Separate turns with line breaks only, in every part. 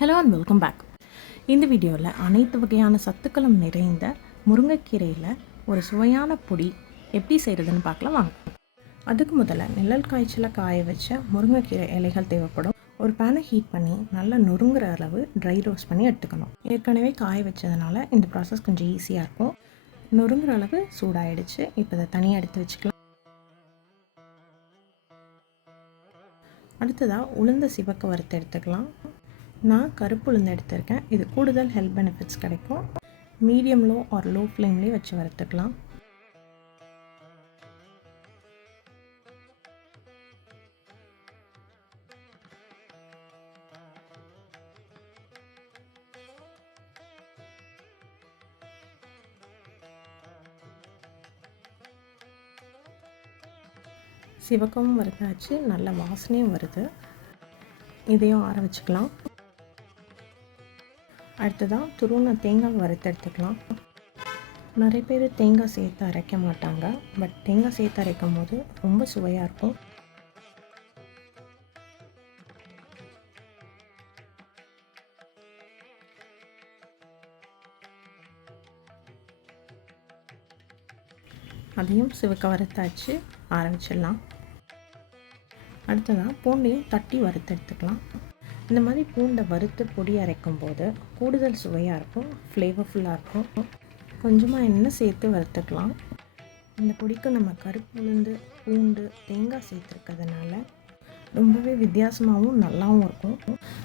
Hello and welcome back இந்த வீடியோவில் அனைத்து வகையான சத்துக்களும் நிறைந்த முருங்கைக்கீரையில் ஒரு சுவையான பொடி எப்படி செய்கிறதுன்னு பார்க்கலாம். வாங்க. அதுக்கு முதல்ல நிழல் காய்ச்சலை காய வச்ச முருங்கைக்கீரை இலைகள் தேவைப்படும். ஒரு பேனை ஹீட் பண்ணி நல்லா நொறுங்குற அளவு ட்ரை ரோஸ்ட் பண்ணி எடுத்துக்கணும். ஏற்கனவே காய வச்சதுனால இந்த ப்ராசஸ் கொஞ்சம் ஈஸியாக இருக்கும். நொறுங்குற அளவு சூடாயிடுச்சு. இப்போ இதை தனியாக எடுத்து வச்சுக்கலாம். அடுத்ததாக உளுந்த சிவக்க வறுத்து எடுத்துக்கலாம். நான் கருப்பு உளுந்து எடுத்திருக்கேன். இது கூடுதல் ஹெல்த் பெனிஃபிட்ஸ் கிடைக்கும். மீடியம் லோ ஆர் லோ ஃப்ளேம்லேயே வச்சு வறுத்துக்கலாம். சிவக்கவும் வறுத்தாச்சு. நல்ல வாசனையும் வருது. இதையும் ஆற வச்சுக்கலாம். அடுத்ததாக துருவன தேங்காய் வறுத்து எடுத்துக்கலாம் நிறைய பேர் தேங்காய் சேர்த்து அரைக்க மாட்டாங்க. பட் தேங்காய் சேர்த்து அரைக்கும் போது ரொம்ப சுவையாக இருக்கும். அதையும் சிவக்க வறுத்தாச்சு. ஆரம்பிச்சிடலாம். அடுத்ததாக பூண்டையும் தட்டி வறுத்து எடுத்துக்கலாம் இந்த மாதிரி பூண்டை வறுத்து பொடி அரைக்கும் போது கூடுதல் சுவையாக இருக்கும் ஃப்ளேவர்ஃபுல்லாக இருக்கும். கொஞ்சமாக எண்ணெய் சேர்த்து வறுத்துக்கலாம். இந்த பொடிக்கு நம்ம கருப்பு உளுந்து பூண்டு தேங்காய் சேர்த்துருக்கிறதுனால ரொம்பவே வித்தியாசமாகவும் நல்லாவும் இருக்கும்.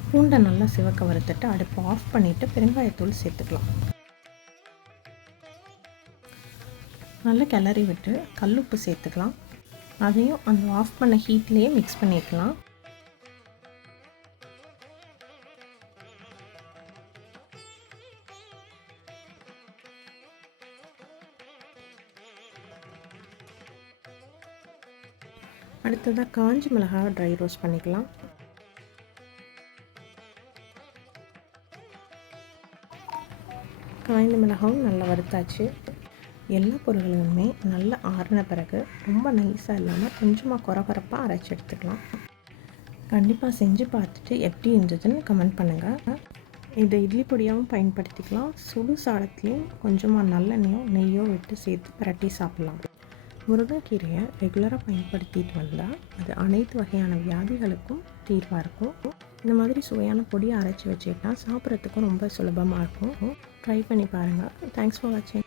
பூண்டை நல்லா சிவக்க வறுத்துட்டு அடுப்பு ஆஃப் பண்ணிவிட்டு பெருங்காயத்தூள் சேர்த்துக்கலாம். நல்லா கிளறி விட்டு கல்லுப்பு சேர்த்துக்கலாம். அதையும் அந்த ஆஃப் பண்ண ஹீட்லேயே மிக்ஸ் பண்ணிக்கலாம். அடுத்ததாக காஞ்சி மிளகாவை ட்ரை ரோஸ்ட் பண்ணிக்கலாம். காய்ந்த மிளகாவும் நல்லா வறுத்தாச்சு. எல்லா பொருள்களுமே நல்லா ஆறின பிறகு ரொம்ப நைஸாக இல்லாமல் கொஞ்சமாக குறகுறப்பாக அரைச்சி எடுத்துக்கலாம். கண்டிப்பாக செஞ்சு பார்த்துட்டு எப்படி இருந்ததுன்னு கமெண்ட் பண்ணுங்கள் இதை இட்லி பொடியாகவும் பயன்படுத்திக்கலாம். சுடு சாதத்துலேயும் கொஞ்சமாக நல்லெண்ணெயோ நெய்யோ விட்டு சேர்த்து பரட்டி சாப்பிட்லாம். முருங்கைக்கீரையை ரெகுலராக பயன்படுத்திட்டு வந்தால் அது அனைத்து வகையான வியாதிகளுக்கும் தீர்வாக இருக்கும். இந்த மாதிரி சுவையான பொடியை அரைச்சி வச்சுக்கிட்டால் சாப்பிட்றதுக்கும் ரொம்ப சுலபமாக இருக்கும். ட்ரை பண்ணி பாருங்கள் தேங்க்ஸ் ஃபார் வாட்சிங்